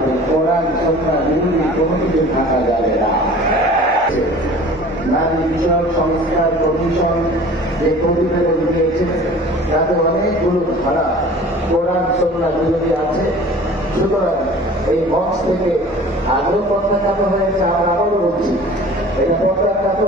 হবে, কোরআন সুন্নাহ বিরোধী কোনো কিছু থাকা যাবে না। নারী বিষয়ক সংস্কার কমিশন যে প্রতিবেদন দিয়েছে তাতে অনেকগুলো ধারা কোরআন সুন্নাহ বিরোধী আছে। সুতরাং এই মঞ্চ থেকে আগেও প্রত্যাখ্যাত হয়েছে, আমরা আবারও বলছি এটা প্রত্যাখ্যাত